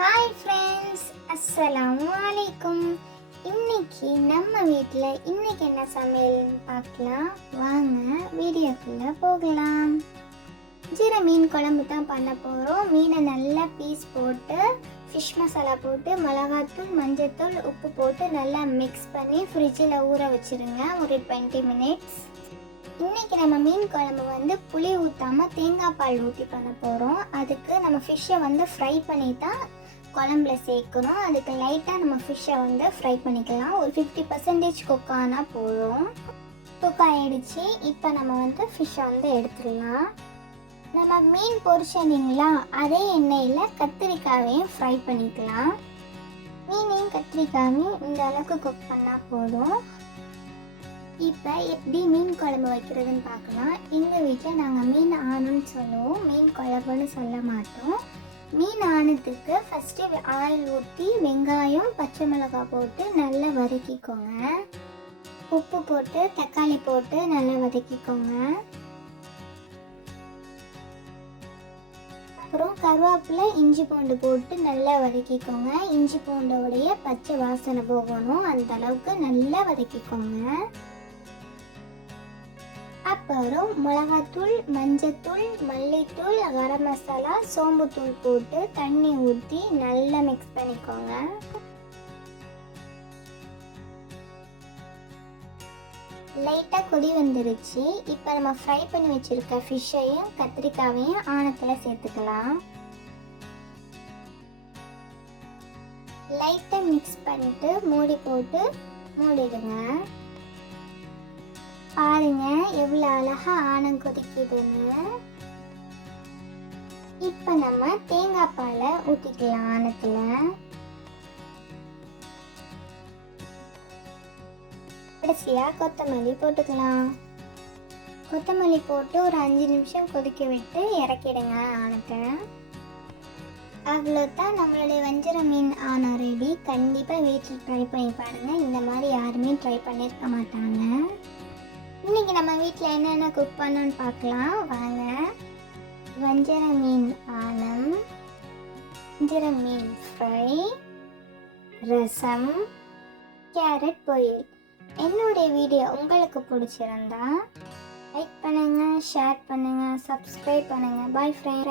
Hi friends, அஸ்ஸலாமு அலைக்கும். இன்னைக்கு நம்ம வீட்டில் என்ன சமையல்னு பார்க்கலாம். வாங்க வீடியோக்குள்ளே போகலாம். ஜீர மீன் குழம்பு தான் பண்ண போகிறோம். மீனை நல்லா பீஸ் போட்டு ஃபிஷ் மசாலா போட்டு மிளகாத்தூள், மஞ்சத்தூள், உப்பு போட்டு நல்லா மிக்ஸ் பண்ணி ஃப்ரிட்ஜில் ஊற வச்சுருங்க ஒரு 20 மினிட்ஸ். இன்றைக்கி நம்ம மீன் குழம்பு புளி ஊற்றாமல் தேங்காய் பால் ஊற்றி பண்ண போகிறோம். அதுக்கு நம்ம ஃபிஷ்ஷை ஃப்ரை பண்ணி தான் குழம்புல சேர்க்கணும். அதுக்கு லைட்டாக நம்ம ஃபிஷ்ஷை ஃப்ரை பண்ணிக்கலாம். ஒரு 50% குக் ஆனால் போதும். குக் ஆகிடுச்சு. இப்போ நம்ம ஃபிஷ்ஷை எடுத்துடலாம். நம்ம மீன் பொரிச்சனிங்களா, அதே எண்ணெயில் கத்திரிக்காயையும் ஃப்ரை பண்ணிக்கலாம். மீனையும் கத்திரிக்காயும் இந்த அளவுக்கு குக் பண்ணால் போதும். இப்போ எப்படி மீன் குழம்பு வைக்கிறதுன்னு பார்க்கலாம். எங்கள் வீட்டில் நாங்கள் மீன் ஆணுன்னு சொல்லுவோம், மீன் குழம்புன்னு சொல்ல மாட்டோம். மீன் ஆனதுக்கு ஃபஸ்ட்டு ஆயில் ஊற்றி வெங்காயம், பச்சை மிளகாய் போட்டு நல்லா வதக்கிக்கோங்க. உப்பு போட்டு தக்காளி போட்டு நல்லா வதக்கிக்கோங்க. அப்புறம் கருவேப்பிலை, இஞ்சி பூண்டு போட்டு நல்லா வதக்கிக்கோங்க. இஞ்சி பூண்டோடைய பச்சை வாசனை போகணும், அந்த அளவுக்கு நல்லா வதக்கிக்கோங்க. அப்புறம் மிளகாத்தூள், மஞ்சத்தூள், மல்லித்தூள், கரம் மசாலா, சோம்புத்தூள் போட்டு தண்ணி ஊற்றி நல்லா மிக்ஸ் பண்ணிக்கோங்க. லைட்டாக கொதி வந்துருச்சு. இப்போ நம்ம ஃப்ரை பண்ணி வச்சுருக்க ஃபிஷ்ஷையும் கத்திரிக்காயையும் ஆணத்தில் சேர்த்துக்கலாம். லைட்டாக மிக்ஸ் பண்ணிவிட்டு மூடி போட்டு மூடிடுங்க. பாருங்க எவ்வளோ அழகா ஆணம் கொதிக்குதுன்னு. இப்போ நம்ம தேங்காய் பாலை ஊற்றிக்கலாம் ஆணத்தில். கடைசியாக கொத்தமல்லி போட்டுக்கலாம். கொத்தமல்லி போட்டு ஒரு 5 நிமிஷம் கொதிக்க விட்டு இறக்கிடுங்க ஆணத்தை. அவ்வளோதான், நம்மளுடைய வஞ்சர மீன் ஆணம் ரெடி. கண்டிப்பாக வீட்டில் ட்ரை பண்ணி பாருங்கள். இந்த மாதிரி யாருமே ட்ரை பண்ணியிருக்க மாட்டாங்க. இன்றைக்கி நம்ம வீட்டில் என்னென்ன குக் பண்ணோன்னு பார்க்கலாம் வாங்க. வஞ்சர மீன் ஆணம், வஞ்சர மீன் ஃப்ரை, ரசம், கேரட் பொரியல். என்னுடைய வீடியோ உங்களுக்கு பிடிச்சிருந்தா லைக் பண்ணுங்கள், ஷேர் பண்ணுங்கள், சப்ஸ்கிரைப் பண்ணுங்கள். பாய் ஃப்ரெண்ட்.